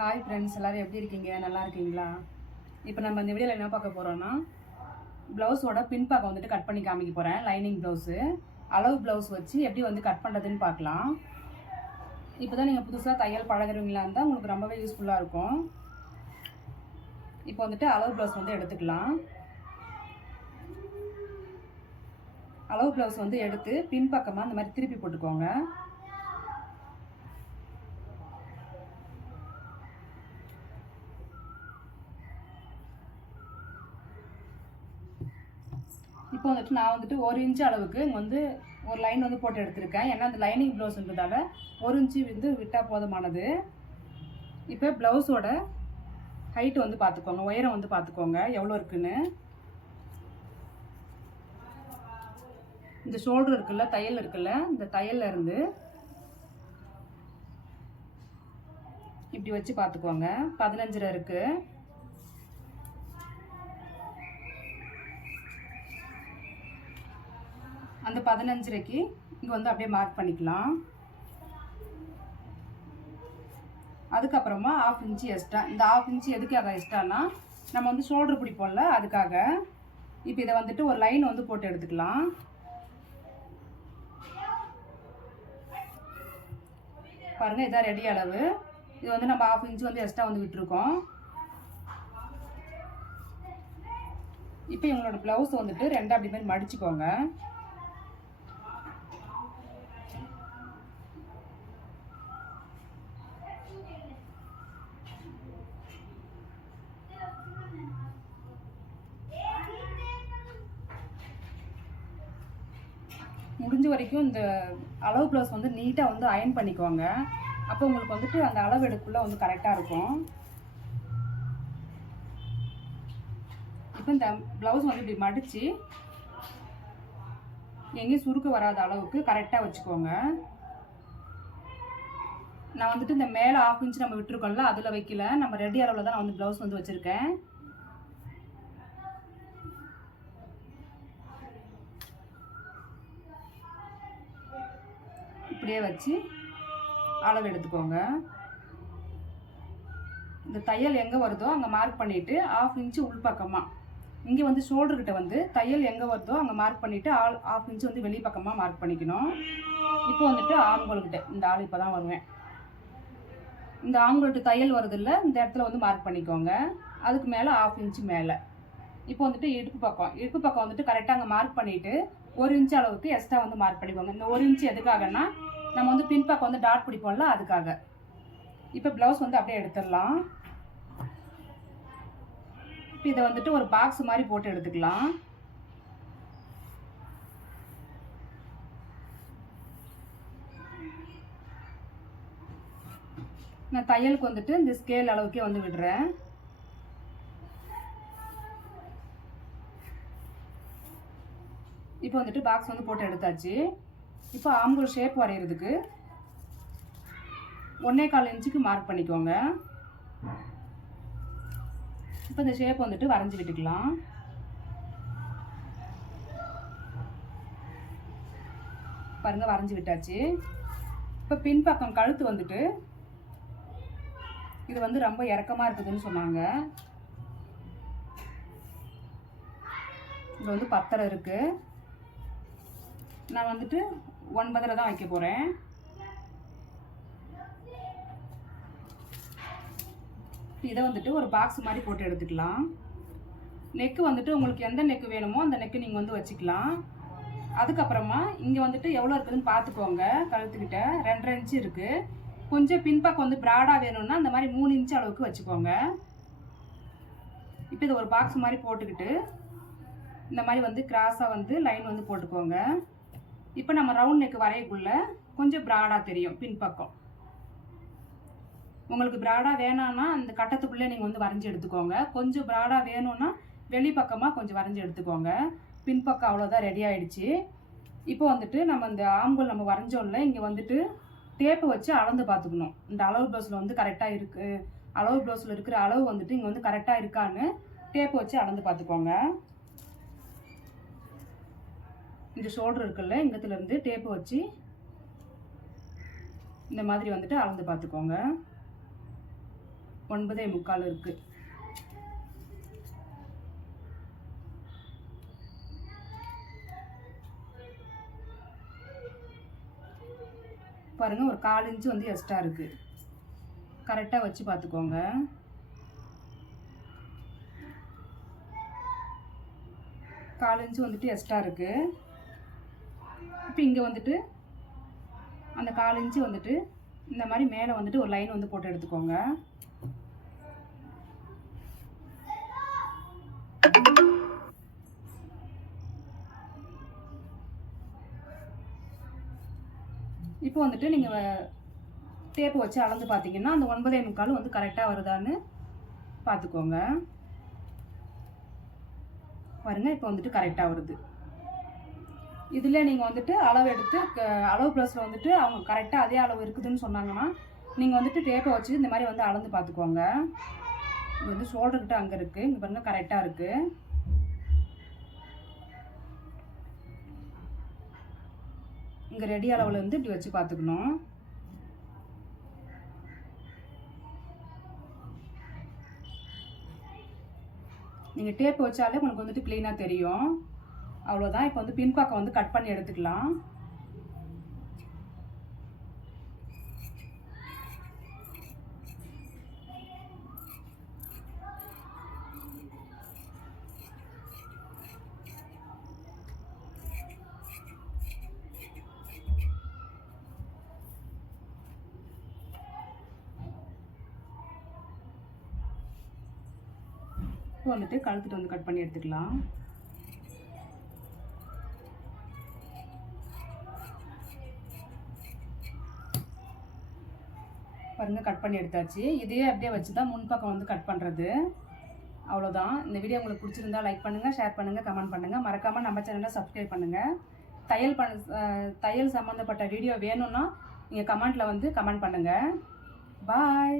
Hi friends எல்லோரும் எப்படி இருக்கீங்க? நல்லா இருக்கீங்களா? இப்போ நம்ம இந்த வீடியோவில் என்ன பார்க்க போகிறோன்னா ப்ளவுஸோட பின்பாக்கம் வந்துட்டு கட் பண்ணி காமிக்க போகிறேன் லைனிங் ப்ளவுஸு அளவு ப்ளவுஸ் வச்சு எப்படி வந்து கட் பண்ணுறதுன்னு பார்க்கலாம். இப்போ தான் நீங்கள் புதுசாக தையல் பழகிறவங்களா இருந்தால் உங்களுக்கு ரொம்பவே யூஸ்ஃபுல்லாக இருக்கும். இப்போ வந்துட்டு அளவு ப்ளவுஸ் வந்து எடுத்துக்கலாம். அளவு ப்ளவுஸ் வந்து எடுத்து பின்பக்கமாக இந்த மாதிரி திருப்பி போட்டுக்கோங்க. இப்போ வந்துட்டு நான் வந்துட்டு ஒரு இன்ச்சு அளவுக்கு இங்கே வந்து ஒரு லைன் வந்து போட்டு எடுத்திருக்கேன். ஏன்னா அந்த லைனிங் ப்ளவுஸ்ன்றதால ஒரு இன்ச்சு வந்து விட்டால் போதுமானது. இப்போ ப்ளவுஸோட ஹைட்டு வந்து பார்த்துக்கோங்க உயரம் வந்து பார்த்துக்கோங்க எவ்வளோ இருக்குன்னு? இந்த ஷோல்டர் இருக்குல்ல தையல் இருக்குல்ல இந்த தையல்ல இருந்து இப்படி வச்சு பார்த்துக்கோங்க பதினஞ்சில் இருக்குது அந்த பதினஞ்சரைக்கு இங்கே வந்து அப்படியே மார்க் பண்ணிக்கலாம். அதுக்கப்புறமா ஆஃப் இன்ச்சு எக்ஸ்ட்ரா இந்த ஆஃப் இன்ச்சு எதுக்காக எக்ஸ்ட்ரானா நம்ம வந்து ஷோல்டர் பிடிப்போம்ல அதுக்காக இப்போ இதை வந்துட்டு ஒரு லைன் வந்து போட்டு எடுத்துக்கலாம். பாருங்கள் இதான் ரெடி அளவு. இது வந்து நம்ம ஆஃப் இன்ச்சு வந்து எக்ஸ்ட்ரா வந்து விட்டுருக்கோம். இப்போ இவங்களோட ப்ளவுஸ் வந்துட்டு ரெண்டு அப்படி மாதிரி மடிச்சுக்கோங்க. முடிஞ்ச வரைக்கும் இந்த அளவு ப்ளவுஸ் வந்து நீட்டாக வந்து அயன் பண்ணிக்கோங்க அப்போ உங்களுக்கு வந்துட்டு அந்த அளவு எடுக்குள்ளே வந்து கரெக்டாக இருக்கும். இப்போ இந்த ப்ளவுஸ் வந்து இப்படி மடித்து எங்கேயும் சுருக்க வராத அளவுக்கு கரெக்டாக வச்சுக்கோங்க. நான் வந்துட்டு இந்த மேலே ஆஃப் இன்ச்சு நம்ம விட்டுருக்கோம்ல அதில் வைக்கல. நம்ம ரெடி அளவில் தான் நான் வந்து ப்ளவுஸ் வந்து வச்சுருக்கேன். இப்படியே வச்சு அளவு எடுத்துக்கோங்க. இந்த தையல் எங்கே வருதோ அங்கே மார்க் பண்ணிவிட்டு ஆஃப் இன்ச்சு உள்பக்கமாக இங்கே வந்து ஷோல்டர்கிட்ட வந்து தையல் எங்கே வருதோ அங்கே மார்க் பண்ணிவிட்டு ஆல் ஆஃப் இன்ச்சு வந்து வெளிப்பக்கமாக மார்க் பண்ணிக்கணும். இப்போ வந்துட்டு ஆண்கோல்கிட்ட இந்த ஆள் இப்போ தான் வருவேன். இந்த ஆண்கோல்ட்டு தையல் வருதில்ல இந்த இடத்துல வந்து மார்க் பண்ணிக்கோங்க. அதுக்கு மேலே ஆஃப் இன்ச்சு மேலே. இப்போ வந்துட்டு இடுப்பு பக்கம் இடுப்பு பக்கம் வந்துட்டு கரெக்டாக அங்கே மார்க் பண்ணிவிட்டு ஒரு இன்ச்சு அளவுக்கு எக்ஸ்ட்ரா வந்து மார்க் பண்ணிக்கோங்க. இந்த ஒரு இன்ச்சு எதுக்காகன்னா நம்ம வந்து பின்பக்கம் வந்து டாட் பிடிப்போம்ல அதுக்காக. இப்போ ப்ளவுஸ் வந்து அப்படியே எடுத்துடலாம். இப்போ இதை வந்துட்டு ஒரு பாக்ஸ் மாதிரி போட்டு எடுத்துக்கலாம். நான் தையலுக்கு வந்துட்டு இந்த ஸ்கேல் அளவுக்கே வந்து விடுறேன். இப்போ வந்துட்டு பாக்ஸ் வந்து போட்டு எடுத்தாச்சு. இப்போ ஆம்பூர் ஷேப் வரைகிறதுக்கு ஒன்றே கால் இன்ச்சுக்கு மார்க் பண்ணிக்கோங்க. இப்போ இந்த ஷேப் வந்துட்டு வரைஞ்சி விட்டுக்கலாம். பாருங்க வரைஞ்சி விட்டாச்சு. இப்போ பின்பக்கம் கழுத்து வந்துட்டு இது வந்து ரொம்ப இறக்கமாக இருக்குதுன்னு சொன்னாங்க. இது வந்து பத்தரை இருக்குது நான் வந்துட்டு ஒன்பதரை தான் வைக்க போகிறேன் இதை வந்துட்டு ஒரு பாக்ஸ் மாதிரி போட்டு எடுத்துக்கலாம். நெக்கு வந்துட்டு உங்களுக்கு எந்த நெக்கு வேணுமோ அந்த நெக்கு நீங்கள் வந்து வச்சுக்கலாம். அதுக்கப்புறமா இங்கே வந்துட்டு எவ்வளோ இருக்குதுன்னு பார்த்துக்கோங்க கழுத்துக்கிட்ட. ரெண்டரை இன்ச்சு இருக்குது கொஞ்சம் பின்பக்கம் வந்து ப்ராடாக வேணும்னா அந்த மாதிரி மூணு இன்ச்சு அளவுக்கு வச்சுக்கோங்க. இப்போ இதை ஒரு பாக்ஸ் மாதிரி போட்டுக்கிட்டு இந்த மாதிரி வந்து கிராஸாக வந்து லைன் வந்து போட்டுக்கோங்க. இப்போ நம்ம ரவுண்ட் நெக் வரையக்குள்ள கொஞ்சம் ப்ராடாக தெரியும் பின்பக்கம். உங்களுக்கு ப்ராடாக வேணாம்னா அந்த கட்டத்துக்குள்ளே நீங்கள் வந்து வரைஞ்சி எடுத்துக்கோங்க. கொஞ்சம் ப்ராடாக வேணும்னா வெளிப்பக்கமாக கொஞ்சம் வரைஞ்சி எடுத்துக்கோங்க. பின்பக்கம் அவ்வளோதான் ரெடி ஆயிடுச்சு. இப்போ வந்துட்டு நம்ம இந்த ஆம்பல் நம்ம வரைஞ்சோம்ல இங்கே வந்துட்டு டேப்பை வச்சு அளந்து பார்த்துக்கணும். இந்த அளவு ப்ளவுஸில் வந்து கரெக்டாக இருக்குது அளவு ப்ளவுஸில் இருக்கிற அளவு வந்துட்டு இங்கே வந்து கரெக்டாக இருக்கான்னு டேப்பை வச்சு அளந்து பார்த்துக்கோங்க. இந்த ஷோல்டர் இருக்குல்ல இங்கத்துலேருந்து டேப்பு வச்சு இந்த மாதிரி வந்துட்டு அளந்து பார்த்துக்கோங்க. ஒன்பதே முக்கால் இருக்கு. பாருங்க ஒரு கால் இன்ச்சு வந்து எக்ஸ்ட்ரா இருக்கு. கரெக்டாக வச்சு பார்த்துக்கோங்க. கால் இன்ச்சு வந்துட்டு எக்ஸ்ட்ரா இருக்குது இப்போ இங்கே வந்துட்டு அந்த கால் இன்ச்சு வந்துட்டு இந்த மாதிரி மேலே வந்துட்டு ஒரு லைன் வந்து போட்டு எடுத்துக்கோங்க. இப்போ வந்துட்டு நீங்கள் டேப்பு வச்சு அளந்து பார்த்தீங்கன்னா அந்த ஒன்பதே முக்கால் வந்து கரெக்டாக வருதான்னு பார்த்துக்கோங்க. பாருங்கள் இப்போ வந்துட்டு கரெக்டாக வருது. இதில் நீங்கள் வந்துட்டு அளவு எடுத்து க- அளவு ப்ளஸில் வந்துட்டு அவங்க கரெக்டாக அதே அளவு இருக்குதுன்னு சொன்னாங்கன்னா நீங்கள் வந்துட்டு டேப்பை வச்சு இந்த மாதிரி வந்து அளந்து பார்த்துக்கோங்க. இது வந்து ஷோல்டர்கிட்ட அங்கே இருக்குது இங்கே பாருங்கள் கரெக்டாக இருக்குது இங்கே ரெடி அளவில் வந்து இப்படி வச்சு பார்த்துக்கணும். நீங்கள் டேப் வச்சாலே உங்களுக்கு வந்துட்டு க்ளீனாக தெரியும். அவ்வளோதான் இப்போ வந்து பின்காக்கை வந்து கட் பண்ணி எடுத்துக்கலாம். வந்துட்டு கழுத்துட்டு வந்து கட் பண்ணி எடுத்துக்கலாம். பாருங்கள் கட் பண்ணி எடுத்தாச்சு. இதையே அப்படியே வச்சு தான் முன்பக்கம் வந்து கட் பண்ணுறது அவ்வளோதான் இந்த வீடியோ உங்களுக்கு பிடிச்சிருந்தா லைக் பண்ணுங்கள் ஷேர் பண்ணுங்கள் கமெண்ட் பண்ணுங்கள் மறக்காமல் நம்ம சேனலை சப்ஸ்கிரைப் பண்ணுங்கள் தையல் பண்ண தையல் சம்மந்தப்பட்ட வீடியோ வேணும்னா நீங்கள் கமெண்ட்டில் வந்து கமெண்ட் பண்ணுங்கள் பாய்